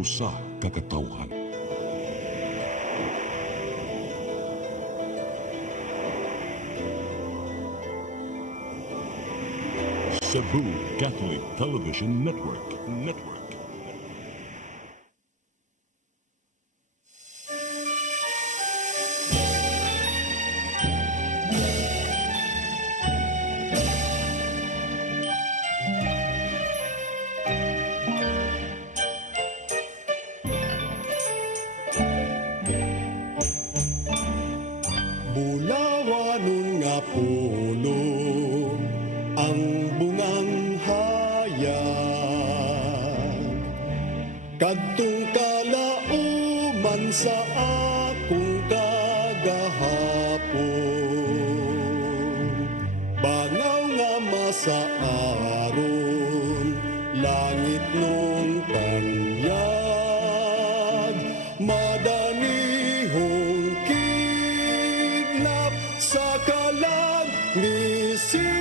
usa ka katawhan. Cebu Catholic Television Network. Bulawanon nga puno ang bungang hayag, kadtong kalauman sa akong kagahapon. Bangaw nga masaaron, langit nung tanyag, madanihong kidnap sa kalag ni Sibut.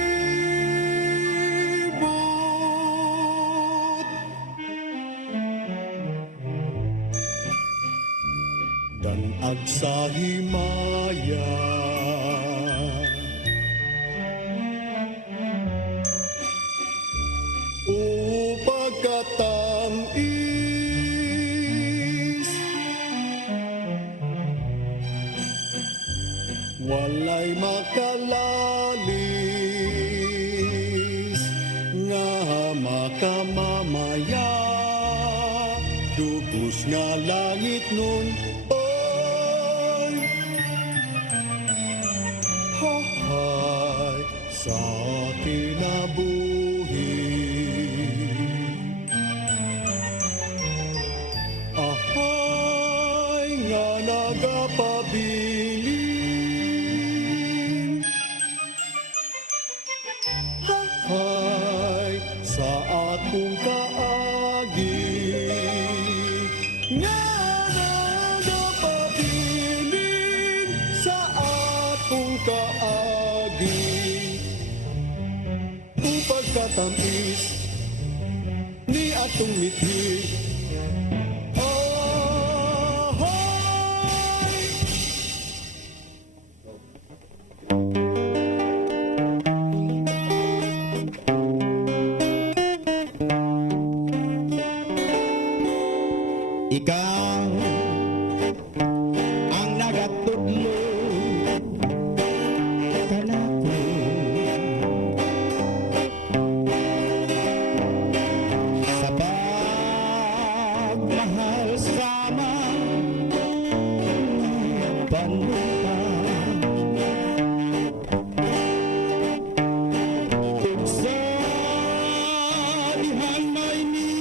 Danag sa himaya, o pagkatamis, walay makalalis nga makamamaya, dugos nga langit nun. Oy, hahay sa kinabuhi, ahay nga nagapabilin, hahay sa akong kaagi, nga nagapabilin sa akong kaagi, upag katamis ni atong mithi. Ikaw ang nagatudlo kanako, sa pagmahal sama panuka, ug sa dihanay ni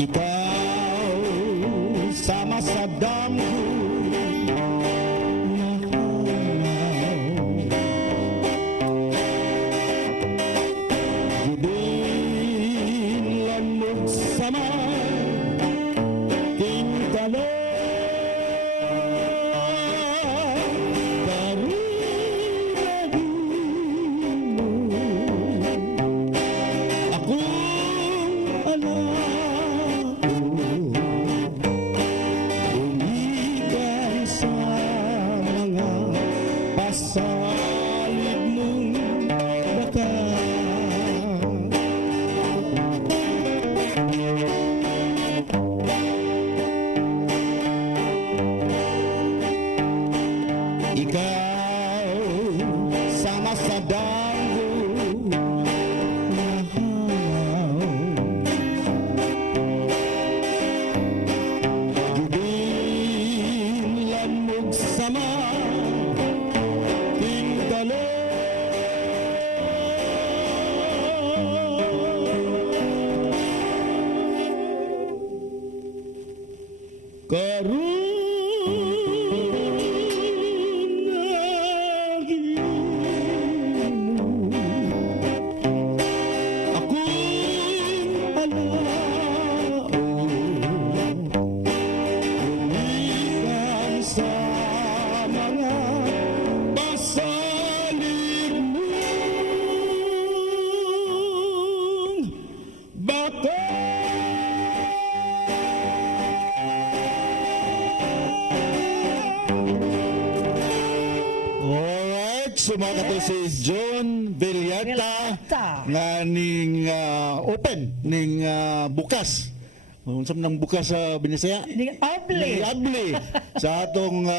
ikaw sama sa damgo na hanaw, gidinlan mo'g sama king kalo, akong anak salig mong baka. Ikaw sama sa damgo na hanaw, gidinlan mo'g sama king kalo, sumaka to si John Villarta Villarta. nga ning open ning bukas. Unsam nang bukas sa Binisaya? Di Abli. Abli sa atong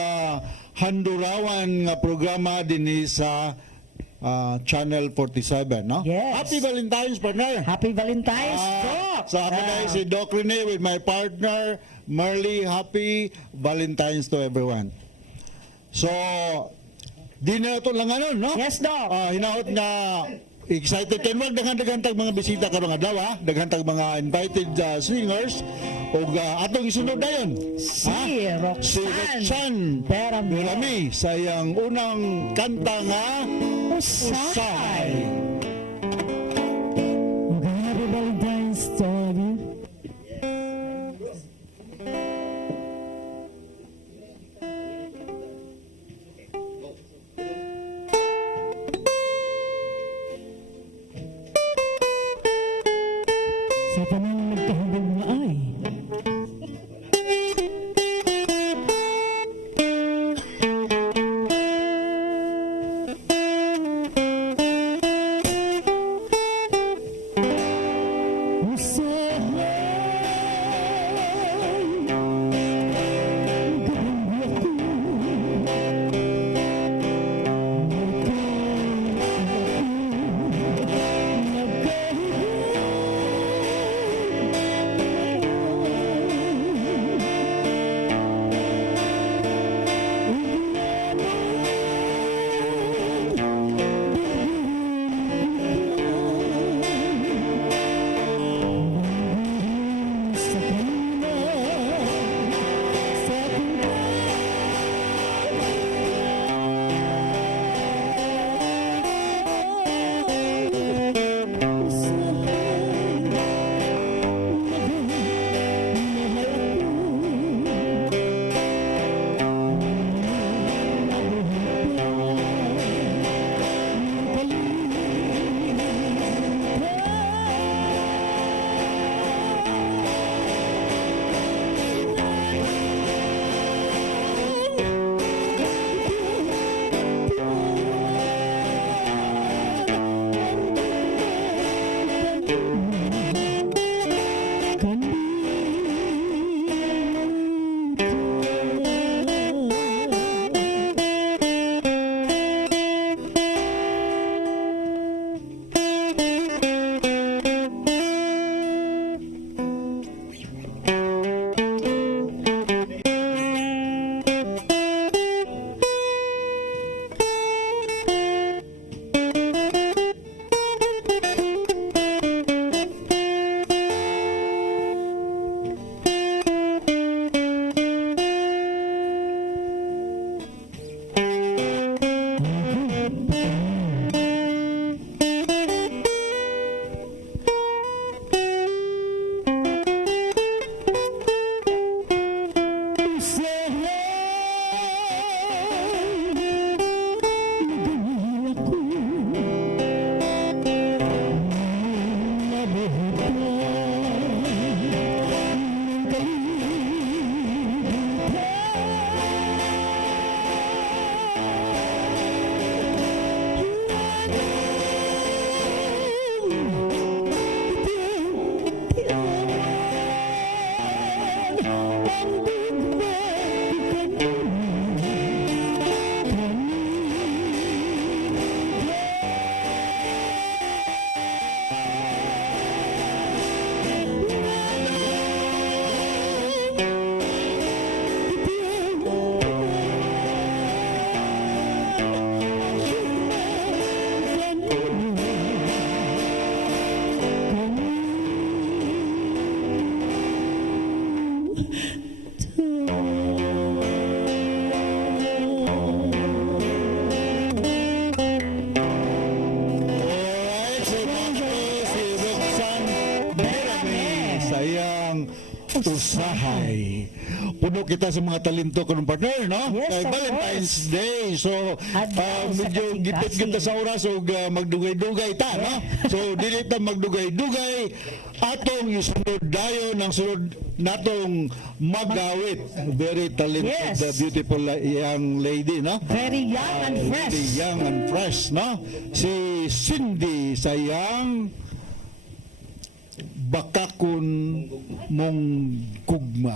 handurawan nga programa dinhi sa Channel 47, no? Yes. Happy Valentine's, partner. Happy Valentine's, Doc. So ako na si Doc Rene with my partner Marley. Happy Valentine's to everyone. So di na ito lang ano, no? Yes, Doc. Hinaot nga excited kayo. Daghan-daghan tag mga bisita karong adlaw, ha? Daghan tag mga invited singers o atong isunod dayon. Si Si Roxanne Roxanne Perami. Perami sa iyang unang kanta nga Usay. Happy Valentine's to all of you. Sa tanang nagkahandog nga ay. usahay. puno kita sa mga talento ko ng partner, no? Yes, Kay of Valentine's course. Day. So, Adlaw sa medyo kasing-kasing. gipit kita sa oras o magdugay-dugay ta, no? So, dili ta magdugay-dugay. Atong isunod dayon ng sunod natong magawit. Very talented, Yes. beautiful young lady, no? Very young and fresh. Very young and fresh, no? Si Cindy Sayang Bakakon mong kugma.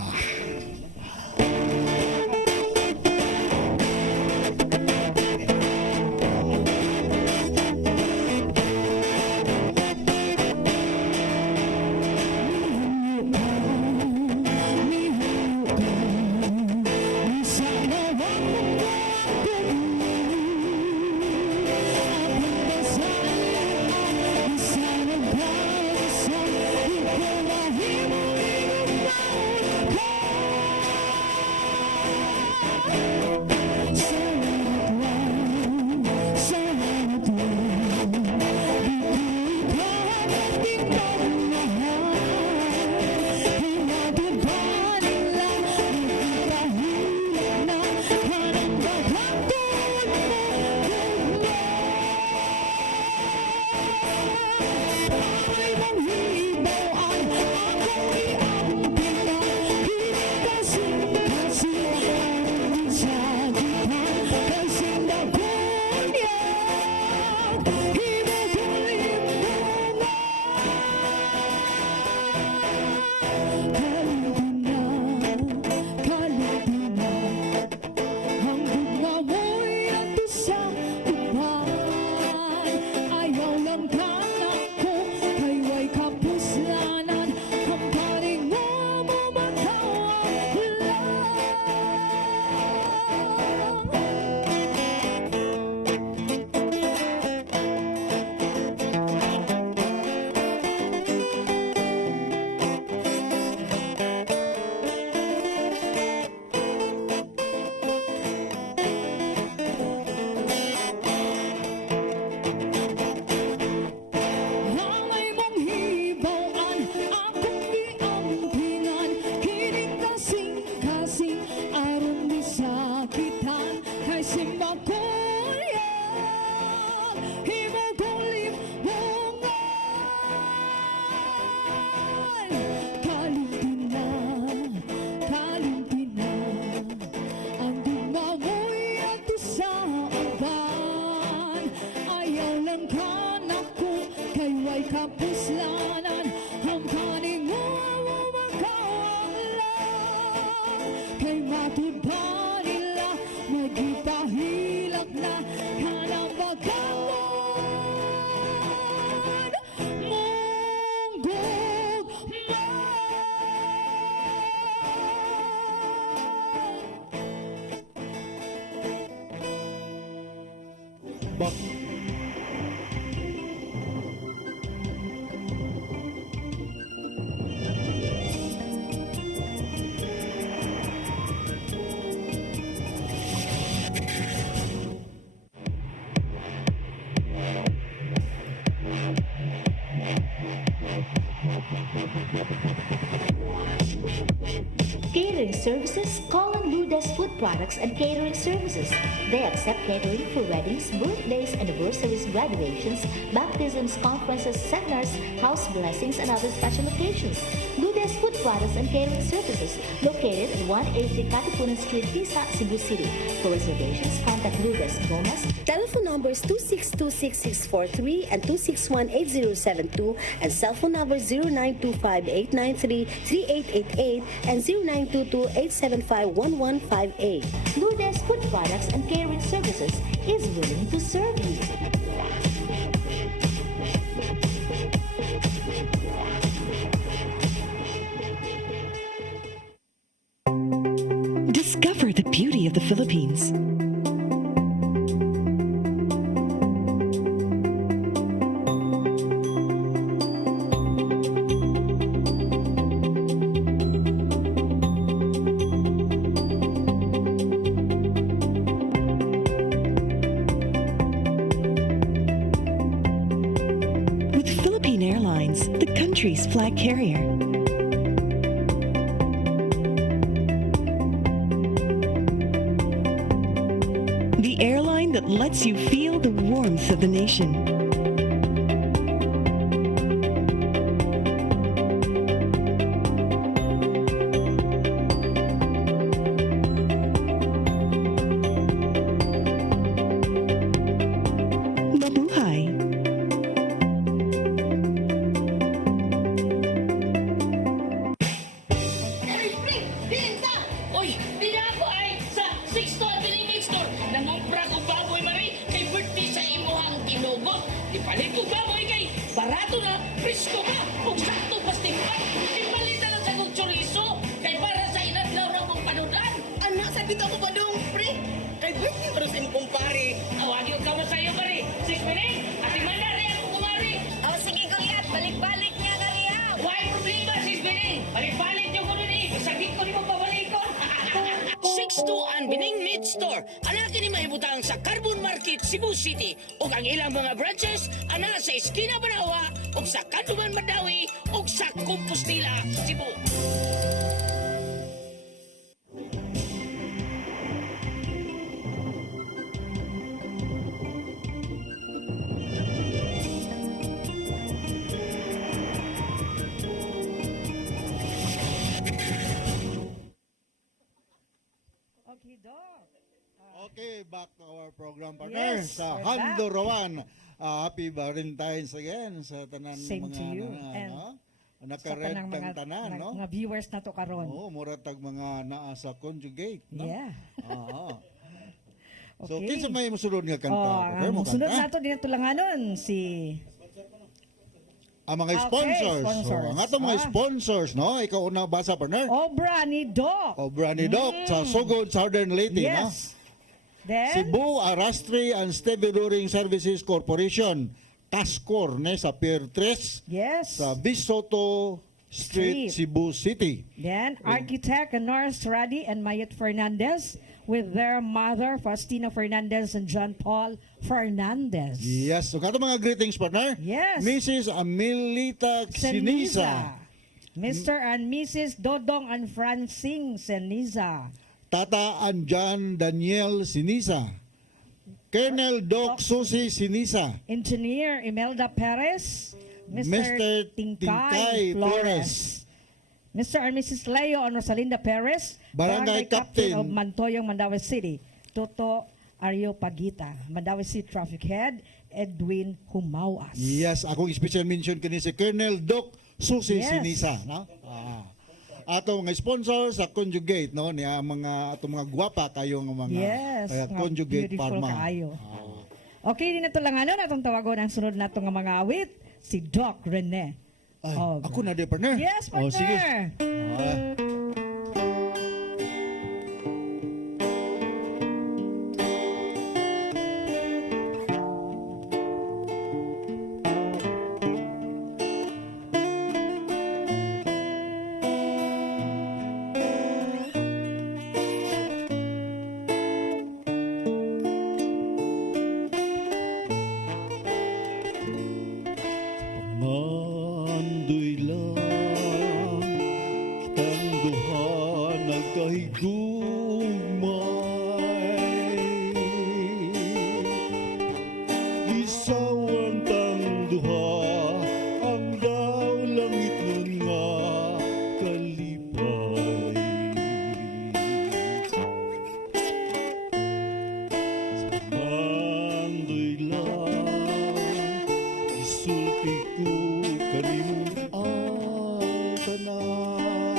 Kapuslanan ang kaning kay matud pa nila magipahilak na kanang pagkawan munggog Bak Catering services, call on Lourdes Food Products and Catering Services. They accept catering for weddings, birthdays, anniversaries, graduations, baptisms, conferences, seminars, house blessings, and other special occasions. Lourdes Food Products and Catering Services, located at 180 Katipunan Street, Tisa, Cebu City. For reservations, contact Lourdes Gomez. Telephone numbers 2626643 and 2618072 and cell phone number 0925-893-3888 and 0922-875-1158. Lourdes Food Products and Catering Services is willing to serve you. Discover the beauty of the Philippines. With Philippine Airlines, the country's flag carrier. lets you feel the warmth of the nation. Mabuhay! Oy, di na ako ay sa 6 to Avenue Store. Nangumpra ko baboy mari kay birthday sa imuhang ginugot. Ipalit ko baboy kay barato na, presko pa, kung sakto pastimpan. Ipalit na lang sa kong chorizo kay para sa inadlaw na mong panudan. Anak, sabi ko ba dong, pre? Kay birthday mo sa imong kumpare. Awag yung kawa sa'yo mari. 6 minutes, ati man na rin ako kumari. Oh, sige, Goliath. Balik-balik niya na riya. Why problema, 6 minutes? Balik-balik yung kuno ni. Sagit ko ni mo pabalikon. 6-2 Bining Meat Store. Anak kini mahibutang sa Carbon Market, Cebu City. O ang ilang mga branches, ana sa Esquina Banawa, o sa Kanduman Madawi, o sa Compostela, Cebu. Okay, Doc. Okay, back to our program partner Yes, sa we're Hando Rawan. Happy Valentine's again sa tanan Same mga to you. ano, Sa naka-red tanang kang tanan, no? mga viewers na to karon. Oo, mura tag mga naa sa conjugate, no? Yeah. Oo. So, Okay. kinsa may musulod nga kanta? Oh, partner, mo ang sunod kanta? nato din tulanganon si Ang mga Okay, sponsors. sponsors. So, ang atong mga sponsors, no? Ikaw una basa, partner. Obra ni Doc. O Brani Doc sa Sugod Southern Leyte, no? Yes. Then Cebu Arrastre and Stevedoring Services Corporation, Tascor, ne, sa Pier 3, yes. sa Bisoto Street, Cebu City. Then architect Norris Radi and Mayet Fernandez with their mother Faustina Fernandez and John Paul Fernandez. Yes. So, kato mga greetings, partner. Yes. Mrs. Amelita Sinisa. Mr. and Mrs. Dodong and Francine Seniza. Tata and John Daniel Sinisa. Colonel Doc Susi Sinisa. Engineer Imelda Perez. Mr. Tinkay Flores. Mr. and Mrs. Leo and Rosalinda Perez. Barangay Captain of Mantoyong, Mandawi City. Toto Ario Pagita. Mandawi City Traffic Head. Edwin Humawas. Yes, akong special mention kini si Colonel Doc Susi Yes. Sinisa, no? Ato mga sponsor sa Conjugate, no? Niya mga ato mga gwapa kayo nga mga Yes. kaya nga Conjugate beautiful Pharma. kaayo. Okay, din na to lang ano, natong tawagon ang sunod nato nga mga awit, si Doc Rene. Ay, Oh, ako na di partner. Yes, Oh, partner. sige. Ah. Mandoy lang kitang duha nagkahigugmay Gisawang tang duha ang daw langit nun nga kalipay Mandoy lang isulti ko kanimo ang tanan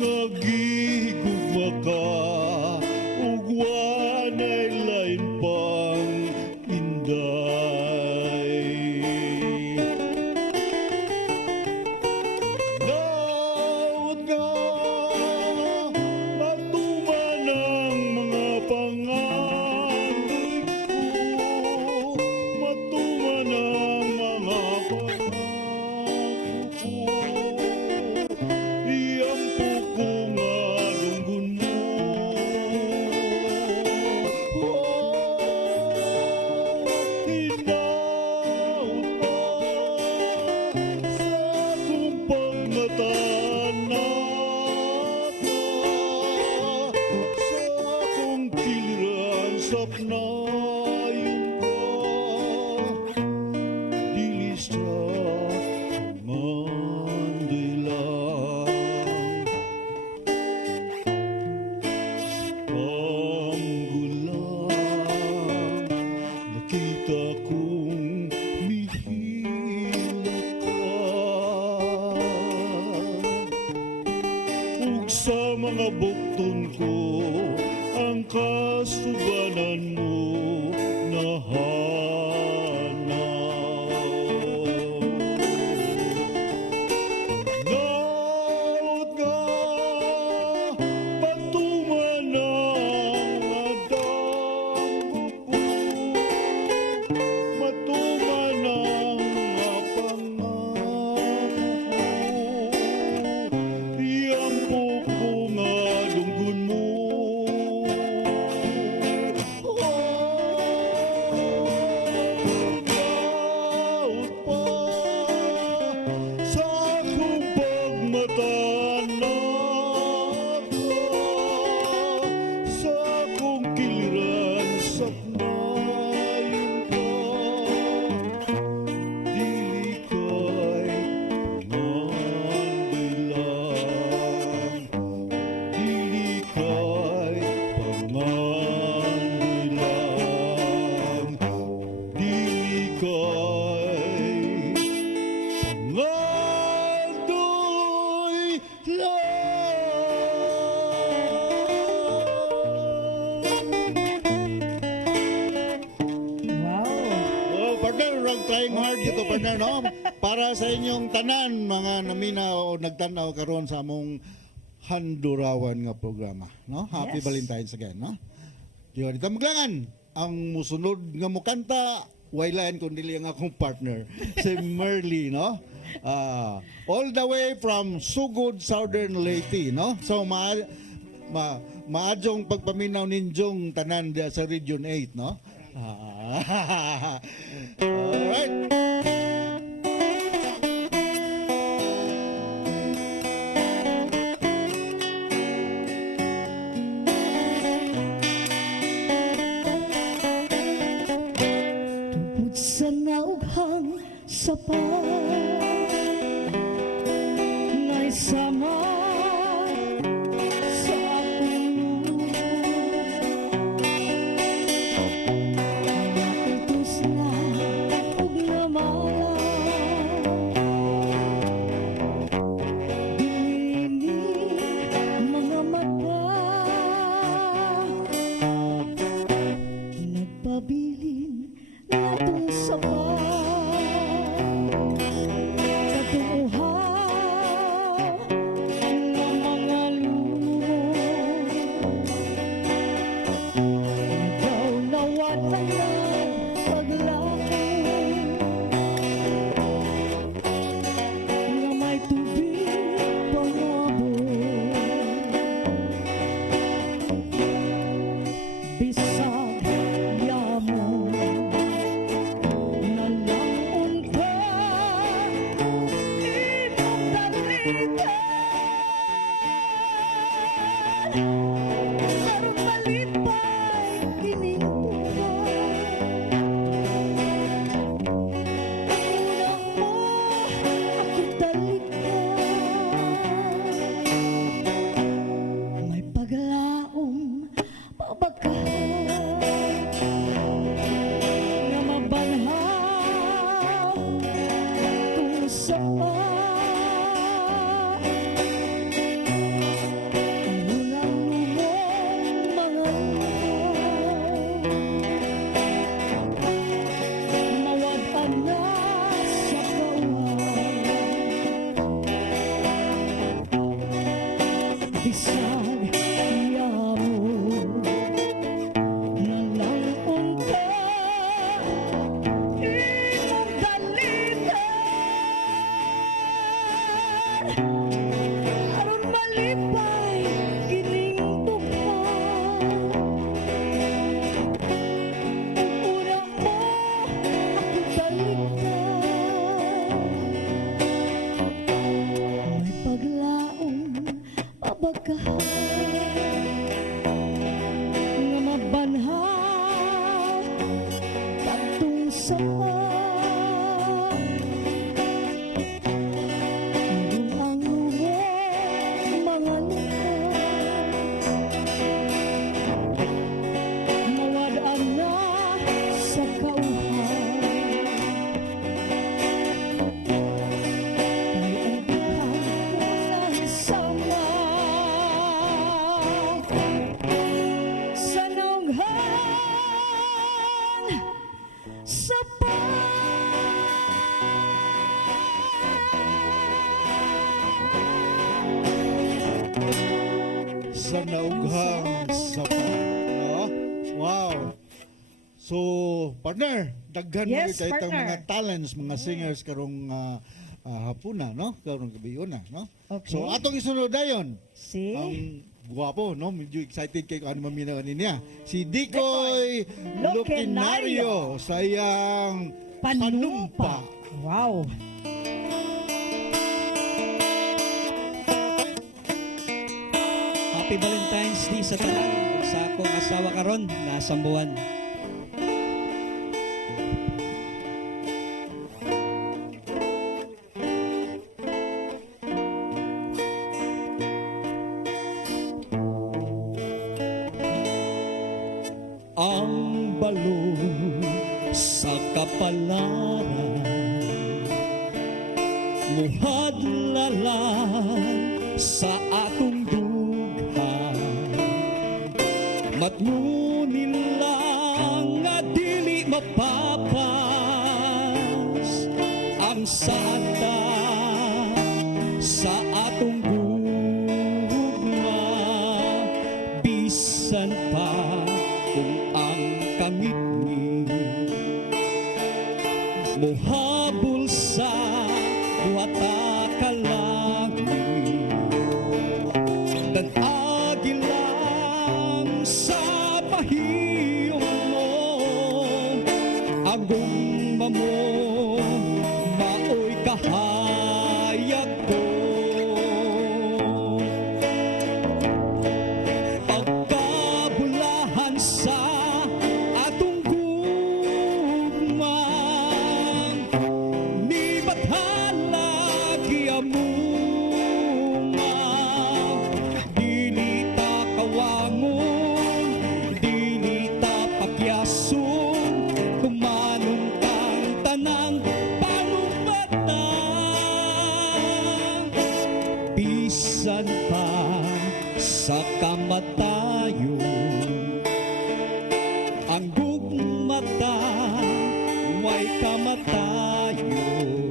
nagigugma ka ug wanay lain pang inday Nawat nga matuman ang mga pangandoy ko matuman ang Nakita kong mihila ka ug sa mga bukton ko ang kasubanan mo nahanaw. Naot nga patuman ang adang ko, matuman ang pangako ko, iyampo ko nga dunggun mo. Daot pa sa akong pagmatanak sa akong kiliran saknayon ka. Dili kay pangandilan, dili kay pangandilan, dili kay pangandoy Wow. Oh, partner, wrong trying hard dito, partner, no? Para sa inyong tanan, mga namina o nagtanaw karon sa among handurawan nga programa, no? Happy Yes. Valentine's again, no? Di ba, dito maglangan, ang musunod nga mukanta, wailan kundi ang akong partner, si Merly, no? All the way from Sugod, Southern Leyte, no? So, maadjong pagpaminaw ninjong tanan diya sa Region 8, no? Alright. Tungkod sa naughang sapat na isama sa akong nakutos na ug namala dinini mga mata nagpabilin natong sapat katuuhaw ng mga lumon ikaw nawatan ng paglaki na may tubig pangabot bisag yamon nalangon ka imong dalitan aron malipay kining buwan unang mo akong talikan may paglaom pabagkahan nga mabanhaw kung saan ang lumong mga mawag na sa kawan bisag yamon nalangon ka imong dalitan aron malipay kining tugma una mo akong balikan may paglaom pabagkahan nga mabanhaw katong sama ang lumong mga lupa mawad na sa kawan sa Sa naughang sapat. No? Wow. So, partner, daghan mo Yes, kayo itong partner. mga talents, mga singers karong hapuna, no? Karong gabi na, no? Okay. So, atong isunod dayon. Si Ang guwapo, no? Medyo excited kay kung ano mamina niya. Si Dicoy Luquinario sa iyang Panumpa. Wow. Happy Valentine's Day sa tanan sa akong asawa karon na sambuan. Ang balon sa kapalaran muhadlalan sa atong dughan matngunin lang nga dili mapapas ang sata sa atong gugma bisan pa kung ang kangit-ngit muhabol sa duhata ka langit dan agilang sa pahiyong mo agong mo maoy kahayag ko pagkabulahan sa atong gugma ni bathala giamuma dili ta kawangon dili ta pakyason tumanong kang tanang panubatan bisan pa sa kamatayon ang gugmata may kamatayon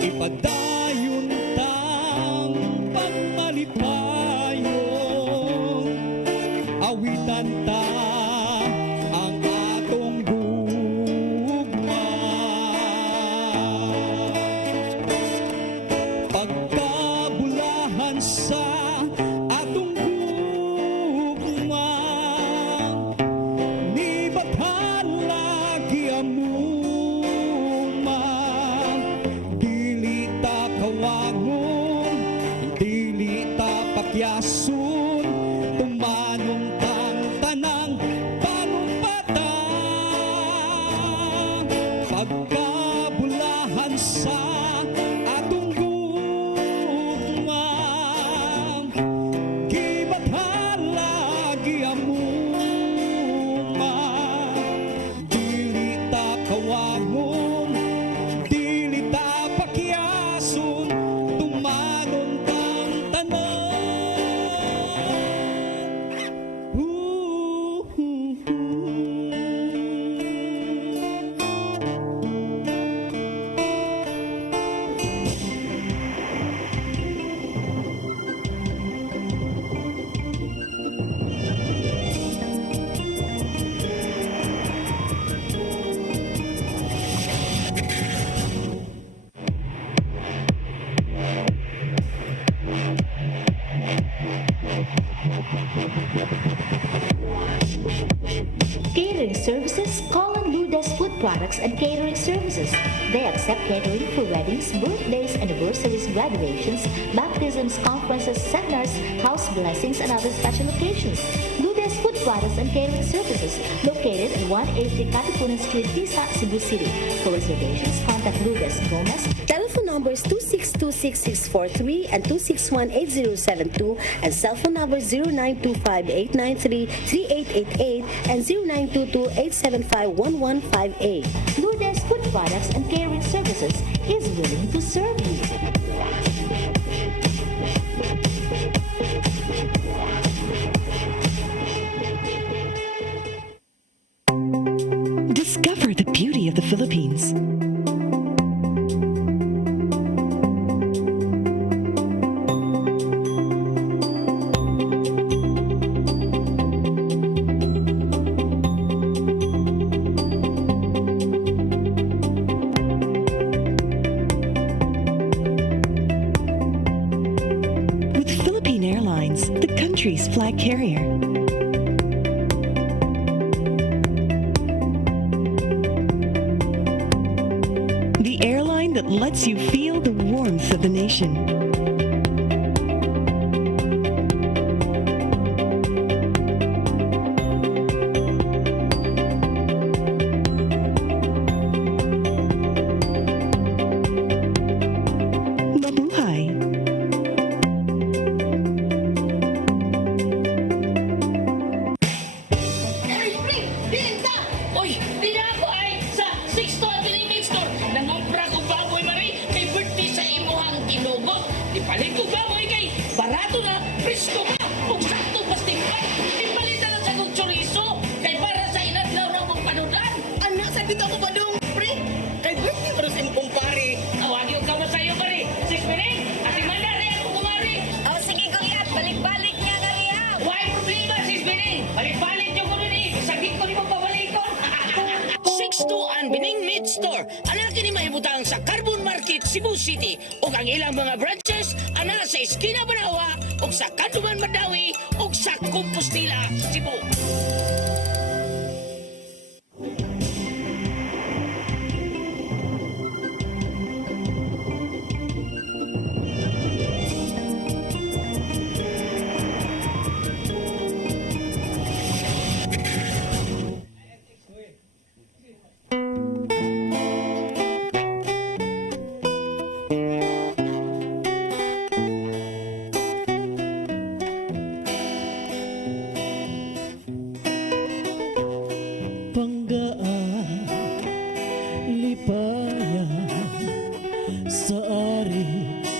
ipadayon tang pagmalipayon awitan ta ang atong gugma pagkabulahan sa atong gugma ni bathala giamuma dili ta kawangon dili ta pakyason tumanong tang tanang panumpatan pagkabulahan sa atong gugma gibathala giamuma dili ta kawangon dili ta pakyason tumanon kang tanan Catering services, call on Lourdes Food Products and Catering Services. They accept catering for weddings, birthdays, anniversaries, graduations, baptisms, conferences, seminars, house blessings, and other special occasions. Lourdes Food Products and Catering Services, located at 180 Katipunan Street, Tisa, Cebu City. For reservations, contact Lourdes Gomez. Telephone numbers 2626643 and 2618072 and cell phone number 0925-893-3888 and 0922-875-1158. Lourdes Food Products and Catering Services is willing to serve you. Discover discover the beauty of the Philippines. With Philippine Airlines, the country's flag carrier. The airline that lets you feel the warmth of the nation. Mabuhay! Ay, pre! Binta! Uy, di na ako ay sa 6th Avenue Meat Store. Nangumpra ko baboy mari kay birthday sa imuhang ginugot. Ipalit ko baboy kay barato na, presko pa, ug sakto pastingpay. Ipalit na lang sa kong chorizo kay para sa inadlaw na mong panudan. Anak, sakit ako ba dong, pre? Kay birthday para sa imong kumpare. Awagi ka mo sa'yo pare. 6 minutes, at imanda rin ako kumari. Oh, sige ko yan. Balik-balik niya na riya. Why problema, 6 minutes? Balik-balik yung ko rin eh. Sakit ko ni mo pabalikon. 6-2 Bining Meat Store. Anak ni mahibutang sa Carbon Market, Cebu City. O ang ilang mga branches, ana sa Esquina Banawa, o sa Kanduman Madawi, o sa Compostela, Cebu. Panggaan, lipaya, sa ari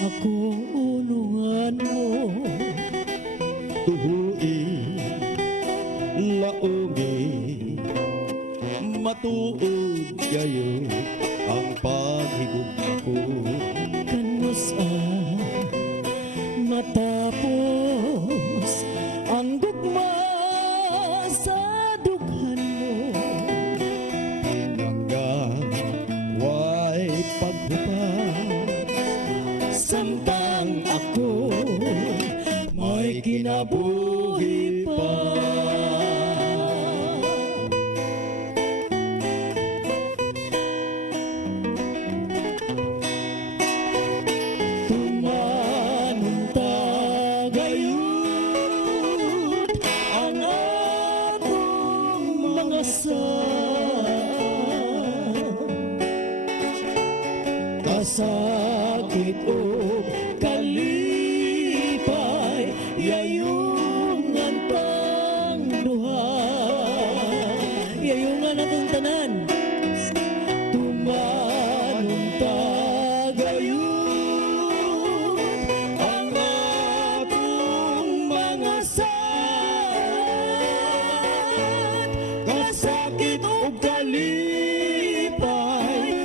akong unungan mo. Tuhui, laungi, matuod kayo ang paghigog ko. Kanusa matapos ang gugma sa dughan mo. Hanggang way paghupas, Samtang ako may kinabuhi pa. Tumanunta gayon ang atong mga kasakit o kalipay yayungan pang duha, yayungan atong tanan. Tumanunta gayon ang atong mga kasakit o kalipay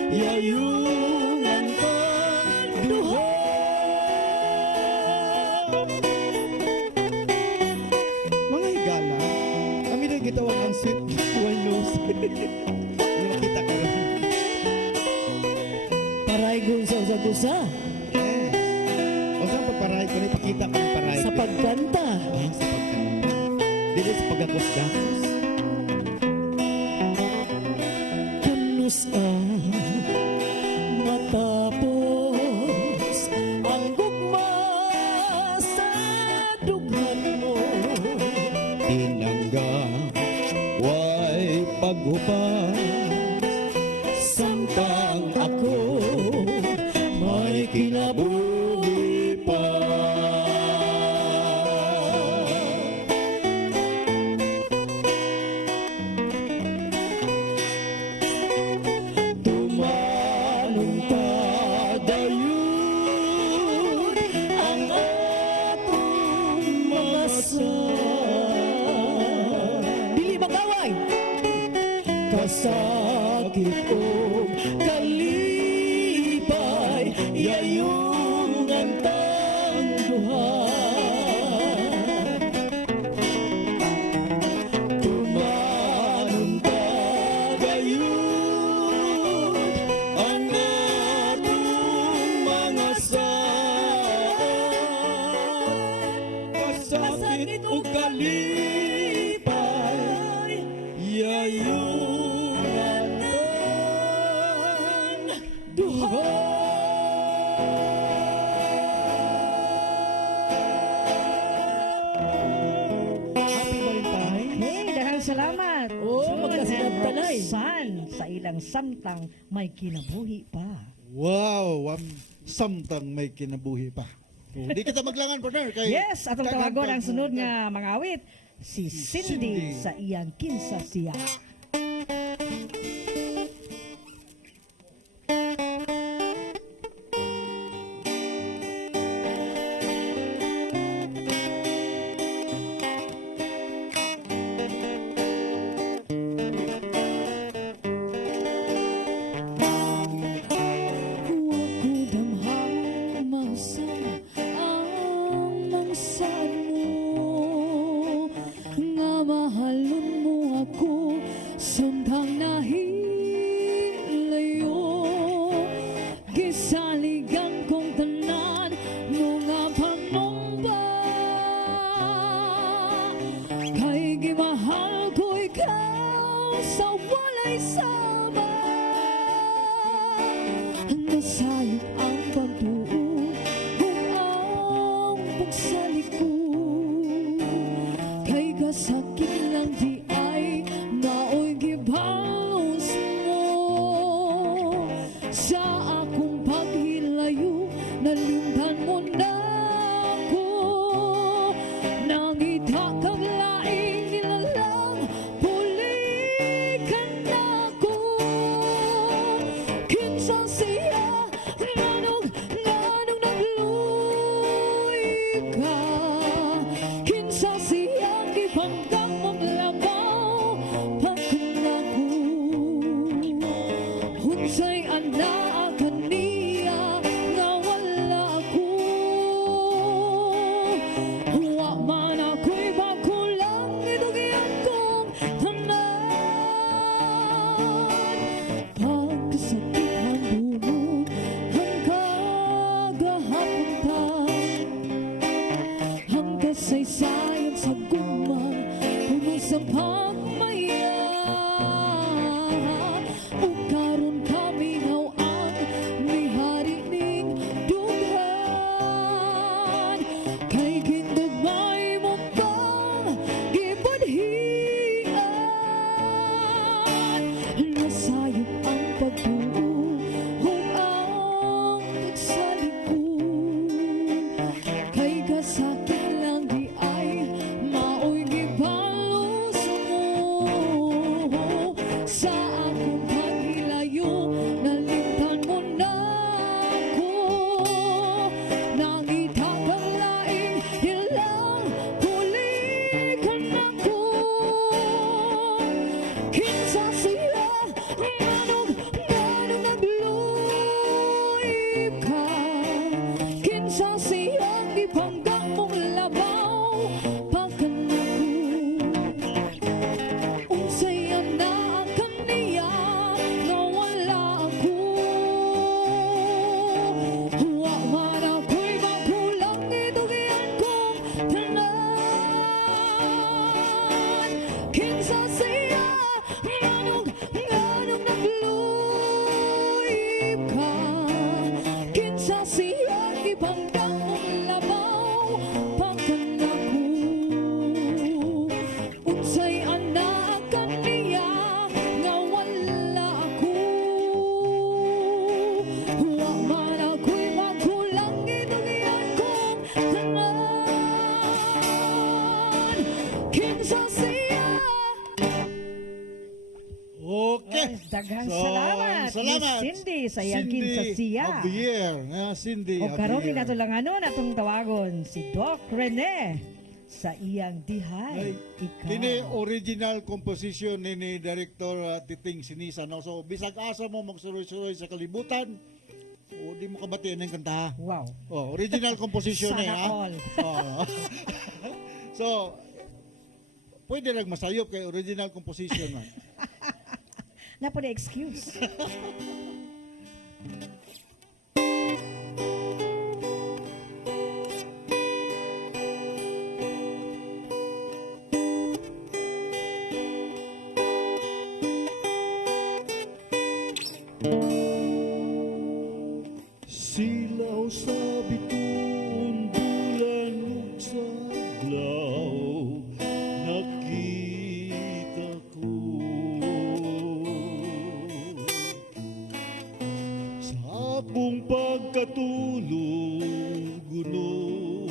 yayungan pang duha. Mga higala, kami rin gitawag ang sweet wine nose. Yung makita ko rin. Paray gun sa usa-usa Yes. O saan pagparay ko rin, pakita ko ng paray. sa pagkanta. Ah, sa pagkanta. Dili sa pagagos-gakos. Kanusa matapos ang gugma sa dughan mo. tinangga, way paghupas. Samtang ako may kinabuhi pa. o kalipay yayong antang duha tumanon tagayon ang atong mga saan kasakit o kalipay yayong antang duha. Happy Valentine. Hey, dahil salamat. Oh, June magkasinat and tanay. Roxanne sa ilang samtang may kinabuhi pa. Wow, samtang may kinabuhi pa. So, di kita maglangan, partner. Kay Yes, atong Daghang tawagon ang pag- sunod nga mga awit, si Cindy Cindy. sa iyang kinsa siya. Waku damhang masama ang mangsan mo nga mahalon mo ako samtang nahilayo gisaligan kong tanan mga panumba kay gimahal ko ikaw sa walay sama nasayop ang pagtuo ug ang pagsalikod kay kasakit lang di ay maoy gibalos mo sa akong paghilayo nalimtan mo na ako nangita kang laing nilalang pulikan ako kinsa siya nganong nagluy ka kinsa siya gipangkang mong labaw pagkanaku hunsay ana kaniya nga wala ako wa man ako'y bakulang idugian kong tanan pagkasakit hambunod ang kagahapuntan ang kasaysayan sa guma puno sa pagmaya ug karon kami ang mihari ning dughan kay gindugmay mo pang gibudhian nasayop ang pagtuo ug ang pagsalikod kay kasakit lang di ay maoy gibalos mo sa akong paghilayo nalimtan mo na ako nangita kang laing ilang pulikan ako kinsa siya nganong nagluy ka kinsa siya gipanggang mong labaw pagkanaku unsay ana kaniya nga wala ako wa man ako'y magulang idugian kong tanan kinsa siya nganong nagluy ka kinsa siya gipanggang mong labaw pagkanaku unsay ana kaniya nga wala ako wa man ako'y magulang idugian kong tanan kinsa siya. Okay. Daghang So, salamat, salamat. Miss Cindy sa iyang kinsa siya. Javier. Cindy O karon Javier. nato lang ano natong tawagon si Doc Rene sa iyang dihay. Ikaw. Kini original composition ni Director Titing Sinisa. No? So, bisag asa mo magsuroy-suroy sa kalibutan, o di mo kabatiin ng kanta. Wow. Oh, original composition Sana ha. all. Oh. So, pwede lang masayop kay original composition man. Na po na excuse. Silaw sa biton bulan ug sa adlaw nakita ko sa akong pagkatulog gunod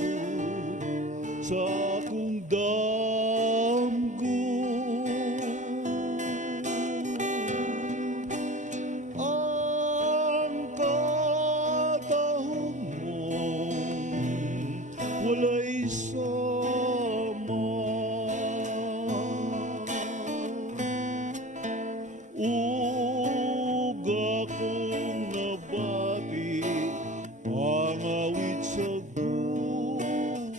sa akong damgo ang katahong mong walay sama ug akong nabati ang awit sa gugma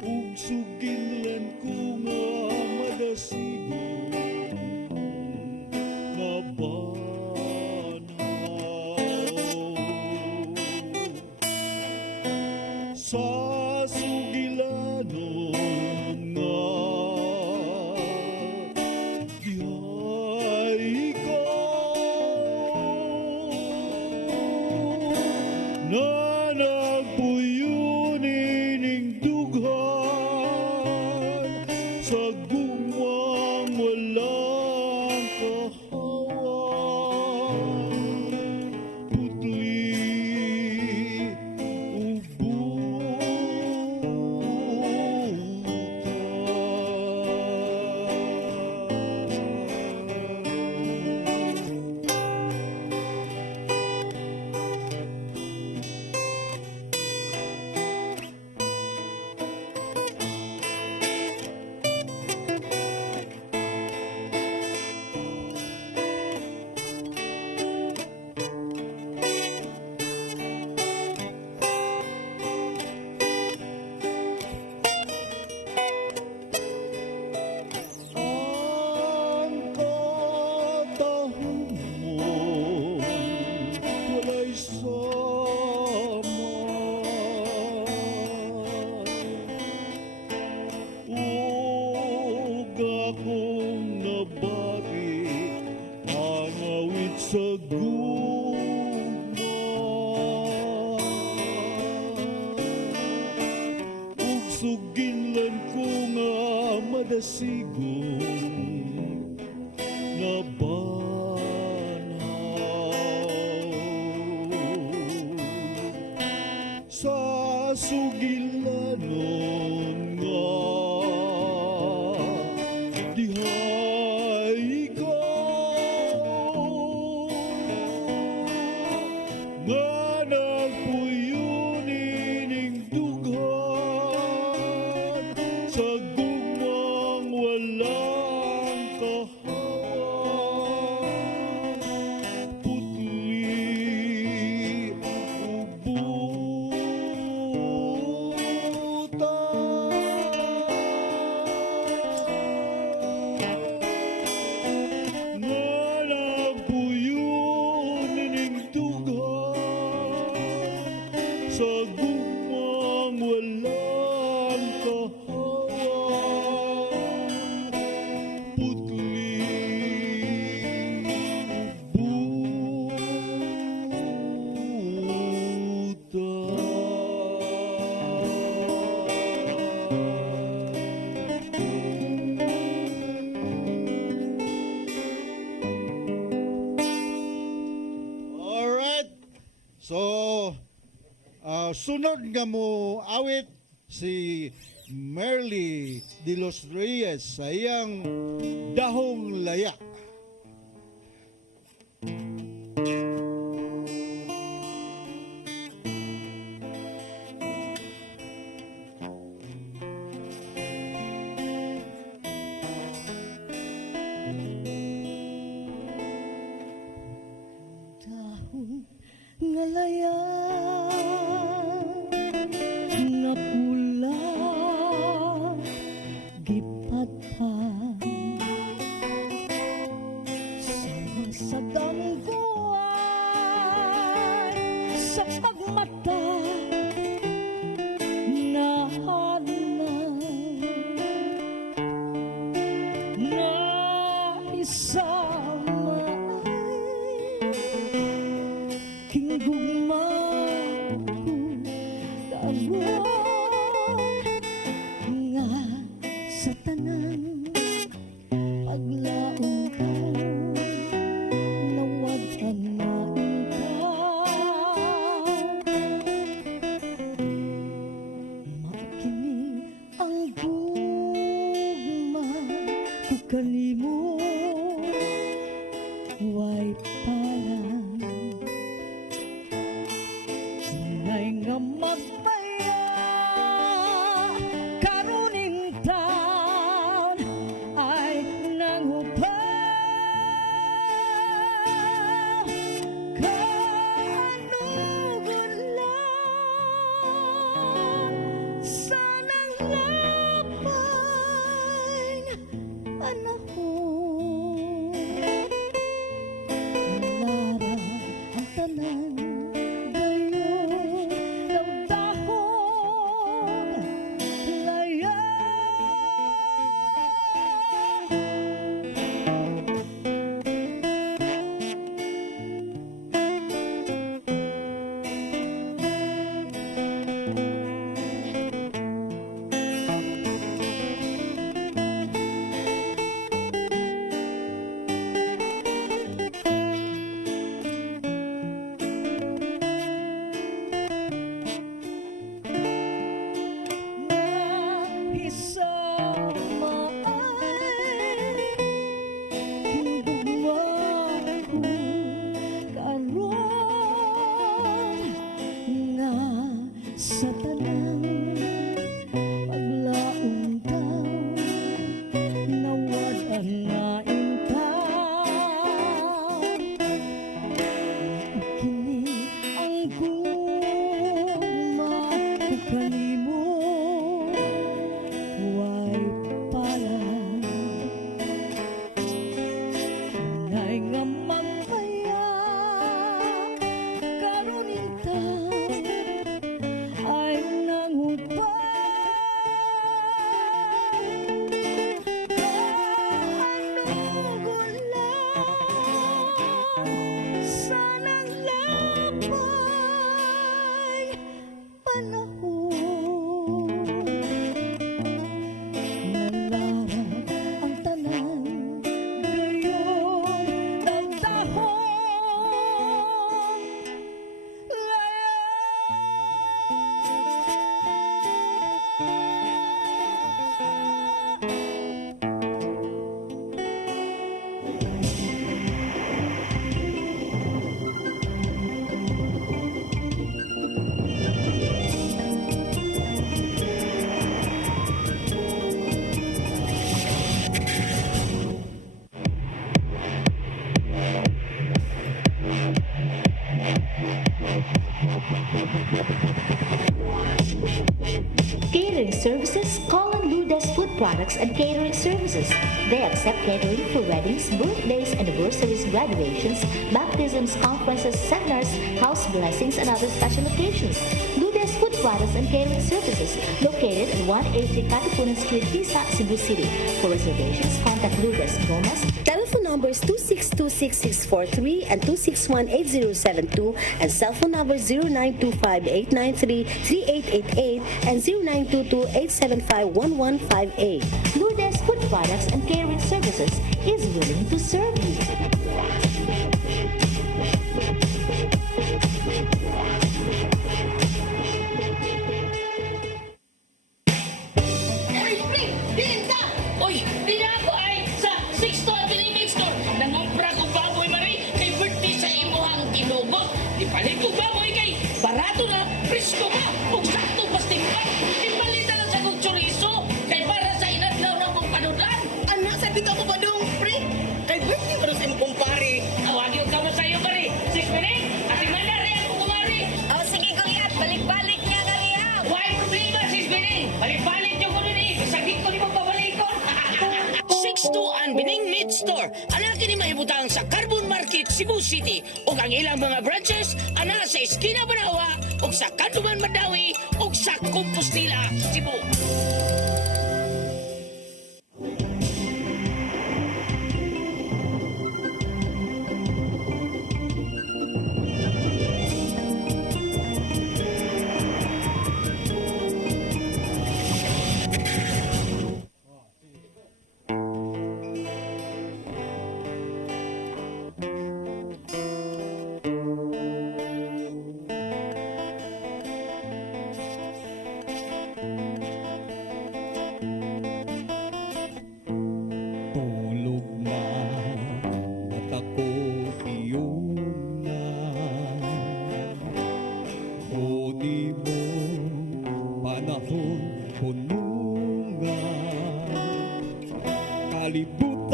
ug suginlan ko nga madasigo nga banaw sa sugilanon nga dihay ka na nagpuyo ning dughan sa gumang walang kahawan putli ang katahong mong walay sama ug akong nabati ang awit sa gugma ug suginlan ko nga madasigong nga banaw sa sugilanon nga dihay ka nga nagpuyo ning dughan sa gugmang walang kahawan putli ug buta nga nagpuyo ning dughan sa gugmang walang kahawan putli Alright. So, sunod nga mo awit si Merly de los Reyes sa iyang Dahong Laya. sama hinggugma ko dagon nga sa tanan paglaong ka nawag anain ka makini ang gugma ko kanimo way palang sinay nga magpaya karuning taon ay nangupa kanugon lang sanang lapay panahon lara ang tanan gayon ng dahon laya nahisama ay hinggugma ko karon nga sa tanang paglaong taon nawag anain ka kini ang gugma ko kanimo way palang nay nga magpaya karuning taon ay nangupa kanugon lang sanang lapay panahon nalara ang tanan gayon ng dahon laya Catering services, call on Lourdes Food Products and Catering Services. They accept catering for weddings, birthdays, anniversaries, graduations, baptisms, conferences, seminars, house blessings, and other special occasions. Lourdes Food Products and Catering Services, located at 183 Katipunan Street, Tisa, Cebu City. For reservations, contact Lourdes Gomez. Telephone numbers 2626643 and 2618072 and cell phone number 0925-893-3888 and 0922-875-1158. Lourdes Food Products and Catering Services is willing to serve you. Oy, pre! Diin ka! Oy, di na ako ay sa 6th Avenue Meat Store. Nangumpra ko baboy mari kay birthday sa imuhang tinugot. Di palit ko baboy kay barato na, presko ka, ug sakto pastimpan. Di palit na lang sa kong chorizo kay para sa inadlaw na kong panudan. Anak, sabi ka mo ba dong, pre? Kay birthday ba sa imong kumpare? Awag yung kamo sa'yo mari. 6 minutes? Ati manari ako kumari. oh sige kuya balik-balik niya kaliya Why problema, 6 minutes? Balik-balik yung ko rin eh. Saglit ko ni mo pabalikon. 6-2 Bining Meat Store. Anak kini mahibutang sa Carbon Market, Cebu City. O ang ilang mga branches, ana sa Esquina Banawa, o sa Kanduman Madawi, o sa Compostela, Cebu.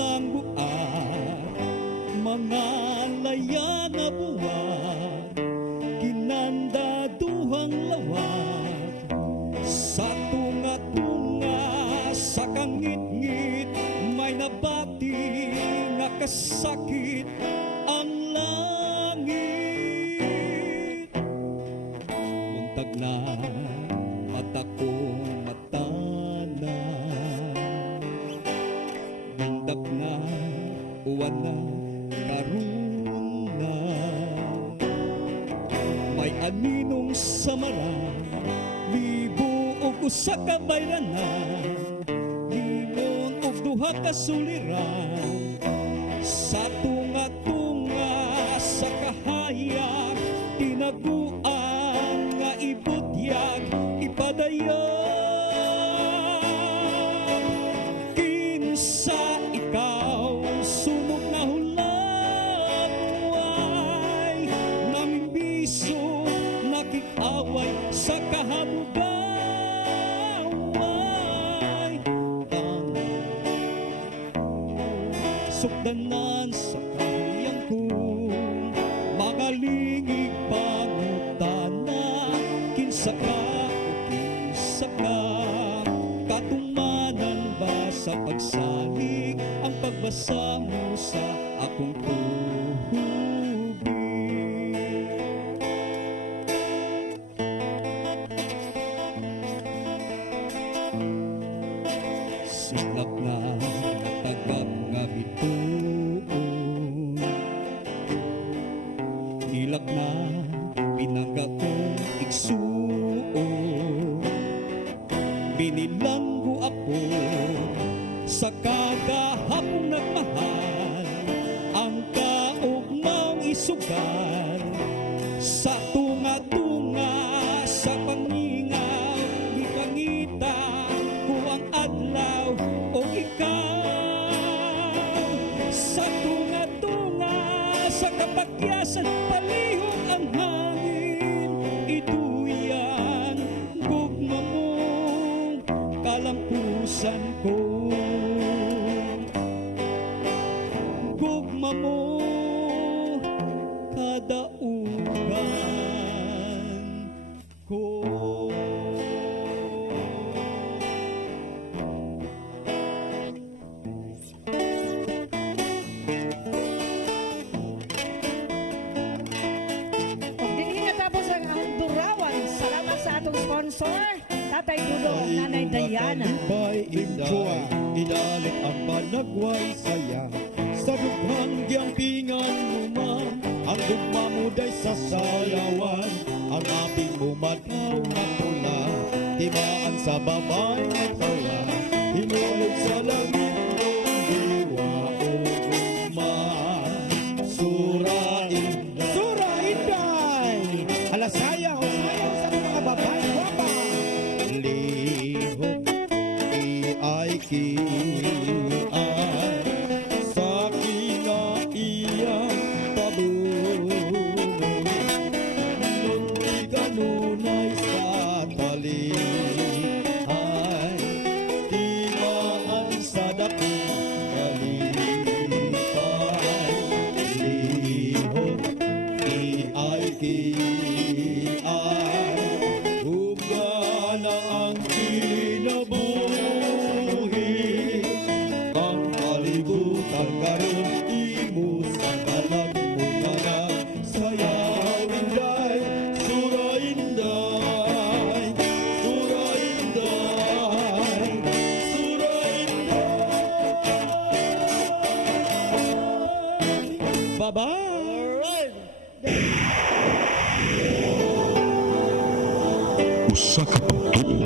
sang buat mga laya nga buwan kinandaduhang lawat sa tunga-tunga sa kangit-ngit may nabati nga kasakit ang langit muntag na mata kong matana mundak na uwan na karuna may aninong samara libo og usa ka bayranan limon og duha ka suliran sa tunga-tunga sa kahayag tinaguan nga ibutyag ipadayag kinsa ikaw sunog na hulaway naming biso nakikaway sa kahabugaway sukdanan sa kahiyang kong mga lingig pangutana kinsa ka o kinsa ka katumanan ba sa pagsalig ang pagbasa mo sa akong tubig silak na tagap nga bituon nilak na pinangga kong igsuon binilanggo ako sa kagahapong nagmahal ang kaugmaong isugal sa tunga-tunga sa pangingaw ipangita ko ang adlaw o ikaw sa tunga-tunga sa kapagyasan palihog ang hangin ituyan gugma mong kalampusan ko gugma mo kadaugan ko Dinhi natapos ang Durawan. Salamat sa atong sponsor, Tatay Dudong, Nanay Diana. Imjoy, idalit ang panagway saya sa dughang giampingan mo man ang gugma mo day sa sayawan ang aping bumataw na pula timaan sa babay na tawa hinulog sa langit mong diwa o gugma Sura Inday alasayaw sa mga babay guwapa lihok iay kiay sa kinaiyang pabunod nun di kanunay sa talihay timaan sa dakong kalipay lihok iay kiay hugana ang kinabuhi ang kalibutan karon imo sa kalag mo nga sayaw Inday Sura Inday Sura Inday Sura Inday bye-bye Usa ka